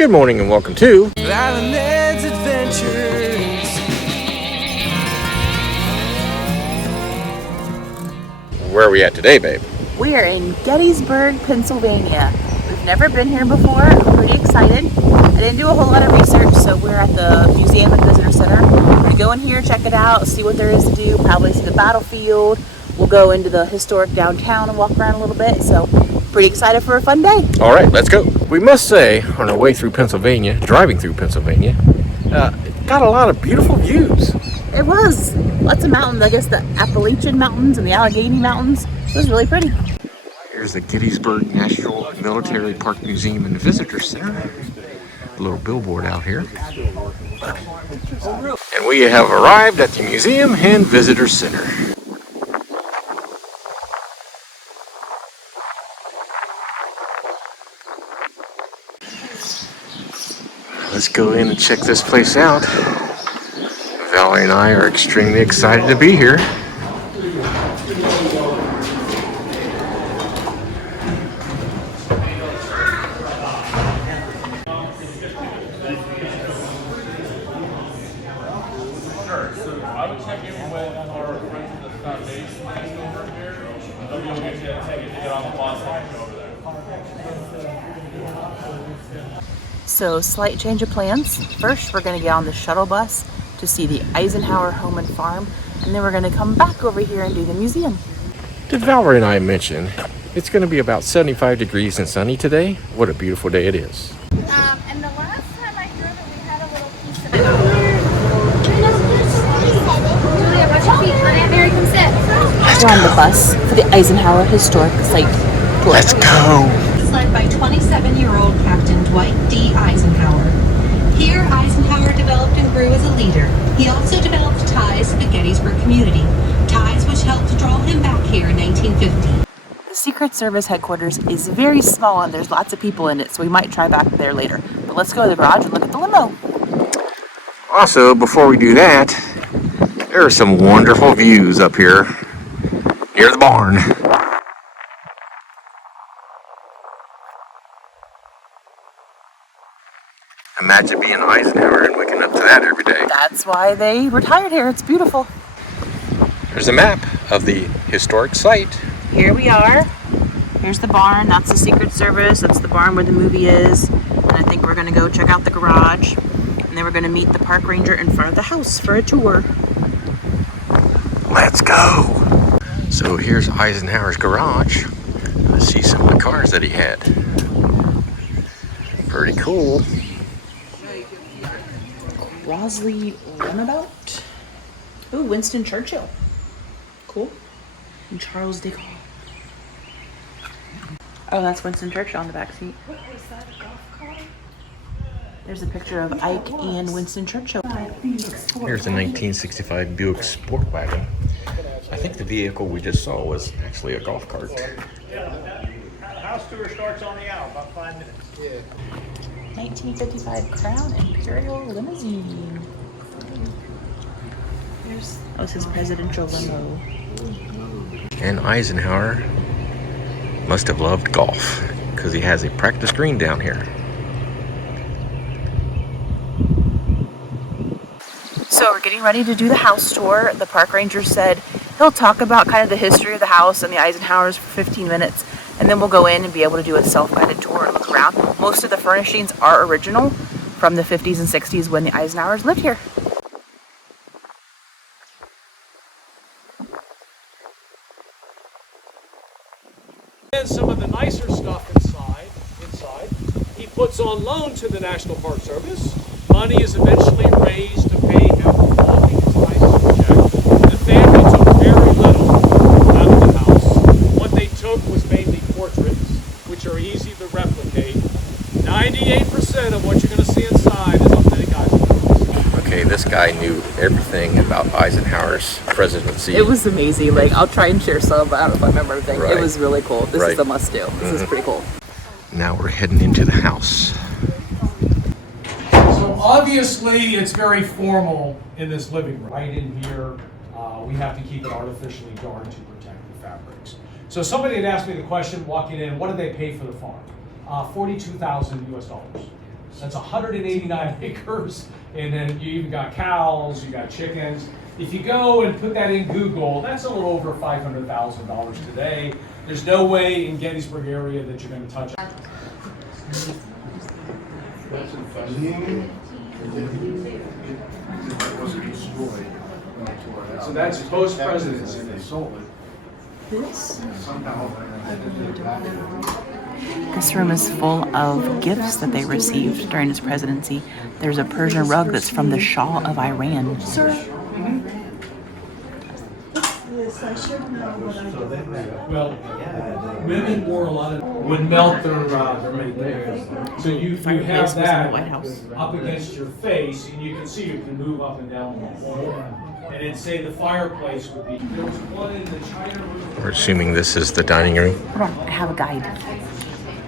Good morning and welcome to Island's Adventures. Where are we at today, babe? We are in Gettysburg, Pennsylvania. We've never been here before. I'm pretty excited. I didn't do a whole lot of research, so we're at the Museum and Visitor Center. We're going to go in here, check it out, see what there is to do, probably see the battlefield. We'll go into the historic downtown and walk around a little bit, so pretty excited for a fun day. All right, let's go. We must say, on our way through Pennsylvania, driving through Pennsylvania, it got a lot of beautiful views. It was. Lots of mountains. I guess the Appalachian Mountains and the Allegheny Mountains. It was really pretty. Here's the Gettysburg National Military Park Museum and Visitor Center. A little billboard out here. And we have arrived at the Museum and Visitor Center. Let's go in and check this place out. Valerie and I are extremely excited to be here. I would check in with our friends at the foundation over here. They'll be able to get you that ticket to get on the bus and go over there. So, slight change of plans. First, we're going to get on the shuttle bus to see the Eisenhower home and farm, and then we're going to come back over here and do the museum. Did Valerie and I mention it's going to be about 75 degrees and sunny today? What a beautiful day it is. And the last time I drove it, we had a little piece of it. Julia, watch your feet. Aunt Mary, come sit. We're on the bus for the Eisenhower Historic Site tour. Let's go! Led by 27-year-old Captain Dwight D. Eisenhower. Here, Eisenhower developed and grew as a leader. He also developed ties to the Gettysburg community, ties which helped draw him back here in 1950. The Secret Service headquarters is very small and there's lots of people in it, so we might try back there later. But let's go to the garage and look at the limo. Also, before we do that, there are some wonderful views up here near the barn. Imagine being Eisenhower and waking up to that every day. That's why they retired here. It's beautiful. There's a map of the historic site. Here we are. Here's the barn. That's the Secret Service. That's the barn where the movie is. And I think we're going to go check out the garage. And then we're going to meet the park ranger in front of the house for a tour. Let's go! So here's Eisenhower's garage. Let's see some of the cars that he had. Pretty cool. Rosley Runabout. Ooh, Winston Churchill. Cool. And Charles de Gaulle. Oh, that's Winston Churchill on the back seat. What was that, a golf cart? There's a picture of Ike and Winston Churchill. Here's the 1965 Buick Sport Wagon. I think the vehicle we just saw was actually a golf cart. House tour starts on the hour, about 5 minutes. 1955 Crown Imperial Limousine. This is presidential limo. And Eisenhower must have loved golf because he has a practice green down here. So we're getting ready to do the house tour. The park ranger said he'll talk about kind of the history of the house and the Eisenhowers for 15 minutes. And then we'll go in and be able to do a self-guided tour and look around. Most of the furnishings are original from the 50s and 60s when the Eisenhowers lived here. And some of the nicer stuff inside, he puts on loan to the National Park Service. Money is eventually raised to pay him for all his project. The family took very little out of the house. What they took was mainly portraits, which are easy to replicate. 98% of what you're going to see inside is authentic Eisenhower. Okay, this guy knew everything about Eisenhower's presidency. It was amazing. Like, I'll try and share some, but I don't know if I remember everything. Right. It was really cool. This Right. is a must do. This is pretty cool. Now we're heading into the house. So obviously it's very formal in this living room. Right in here, we have to keep it artificially dark to protect the fabrics. So somebody had asked me the question walking in, what did they pay for the farm? $42,000 US. That's 189 acres, and then you even got cows, you got chickens. If you go and put that in Google, that's a little over $500,000 today. There's no way in Gettysburg area that you're going to touch it. So that's post-presidency. This room is full of gifts that they received during his presidency. There's a Persian rug that's from the Shah of Iran. Well, women wore a lot of would melt their makeup. So you have that up against your face, and you can see you can move up and down the wall. And then say the fireplace would be. There was one in the China room. We're assuming this is the dining room. Hold on, I have a guide.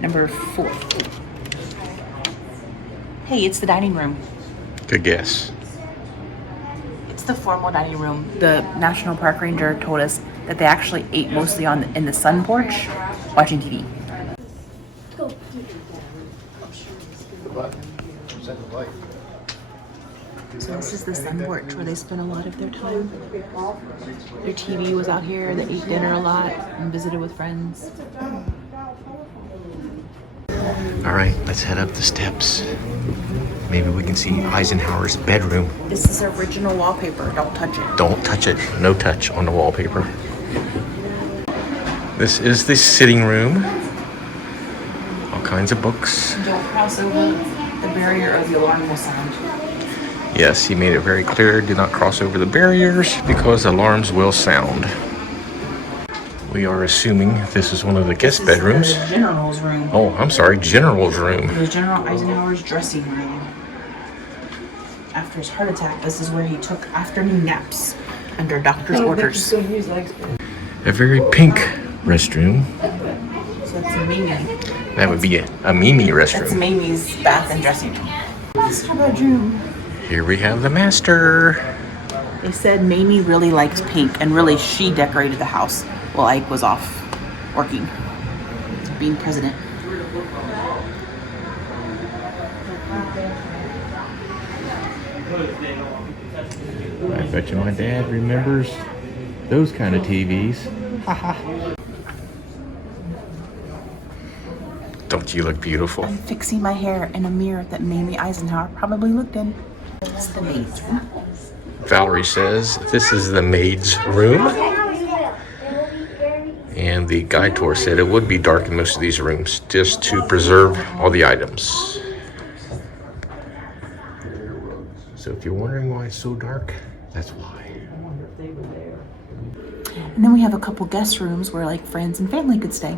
Number 4. Hey, it's the dining room. Good guess. It's the formal dining room. The National Park Ranger told us that they actually ate mostly in the sun porch, watching TV. So this is the sun porch where they spent a lot of their time. Their TV was out here. They ate dinner a lot and visited with friends. All right, let's head up the steps. Maybe we can see Eisenhower's bedroom. This is original wallpaper. Don't touch it. Don't touch it. No touch on the wallpaper. This is the sitting room. All kinds of books. Don't cross over the barrier or the alarm will sound. Yes, he made it very clear, do not cross over the barriers because alarms will sound. We are assuming this is one of the guest bedrooms. The general's room. Oh, I'm sorry, General's room. It was General Eisenhower's dressing room. After his heart attack, this is where he took afternoon naps under doctor's orders. A very pink restroom. So that's Mimi. That would be a Mimi That's restroom. Mimi's bath and dressing room. Master bedroom. Here we have the master. They said Mamie really liked pink, and really she decorated the house while Ike was off working, being president. I bet you my dad remembers those kind of TVs. Don't you look beautiful? I'm fixing my hair in a mirror that Mamie Eisenhower probably looked in. It's the maid's room. Valerie says this is the maid's room. And the guide tour said it would be dark in most of these rooms just to preserve all the items. So if you're wondering why it's so dark, that's why. And then we have a couple guest rooms where like friends and family could stay.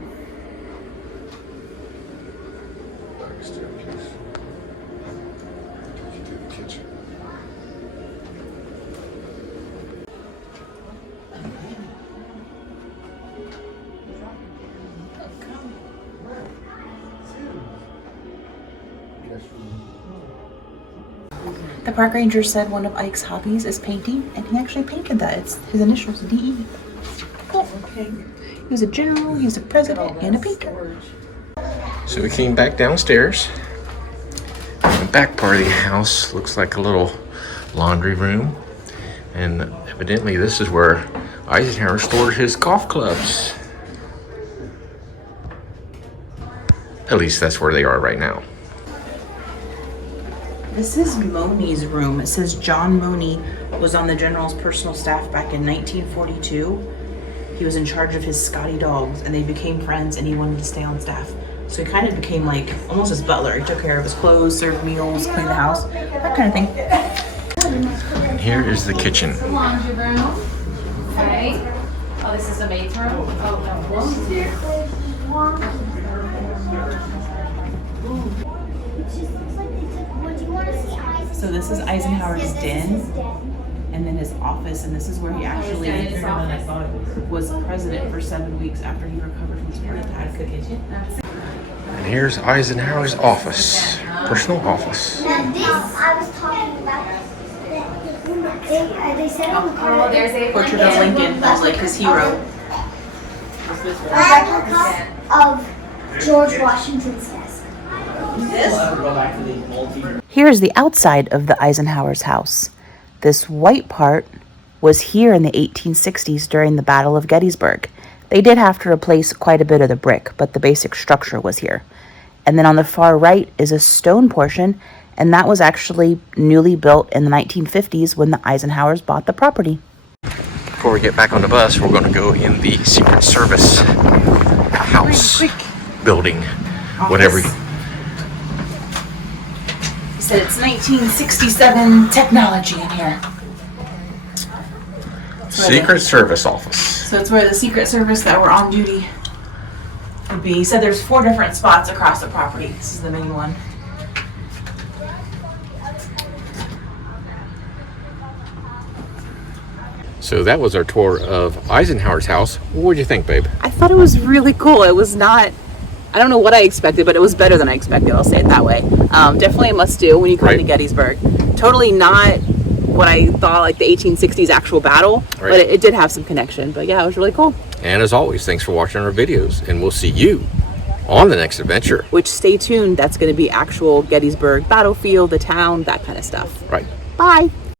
The park ranger said one of Ike's hobbies is painting, and he actually painted that. It's his initials, D.E. Cool. He was a general, he was a president, and a painter. So we came back downstairs. The back part of the house looks like a little laundry room. And evidently this is where Eisenhower stored his golf clubs. At least that's where they are right now. This is Money's room. It says John Money was on the general's personal staff back in 1942. He was in charge of his Scotty dogs, and they became friends, and he wanted to stay on staff. So he kind of became like almost his butler. He took care of his clothes, served meals, cleaned the house, that kind of thing. And here is the kitchen. Laundry room. Okay. Oh, this is the maid's room? So this is Eisenhower's den, and then his office, and this is where he actually was president for 7 weeks after he recovered from his heart attack. And here's Eisenhower's office, personal office. Now this, I was talking about, they said on the card, there's a Portrait of Lincoln, that's like his hero. a replica of George Washington's desk. Here's the outside of the Eisenhower's house. This white part was here in the 1860s during the Battle of Gettysburg. They did have to replace quite a bit of the brick, but the basic structure was here. And then on the far right is a stone portion, and that was actually newly built in the 1950s when the Eisenhowers bought the property. Before we get back on the bus, we're going to go in the Secret Service house building, whatever. You said it's 1967 technology in here. Secret Service office. So it's where the Secret Service that were on duty would be. He said there's 4 different spots across the property. This is the main one. So that was our tour of Eisenhower's house. What did you think, babe? I thought it was really cool. It was not, I don't know what I expected, but it was better than I expected. I'll say it that way. Definitely a must do when you come to Gettysburg. Totally not what I thought, like the 1860s actual battle, but it did have some connection. But yeah, it was really cool. And as always, thanks for watching our videos, and we'll see you on the next adventure. Which, stay tuned, that's going to be actual Gettysburg battlefield, the town, that kind of stuff. Right. Bye.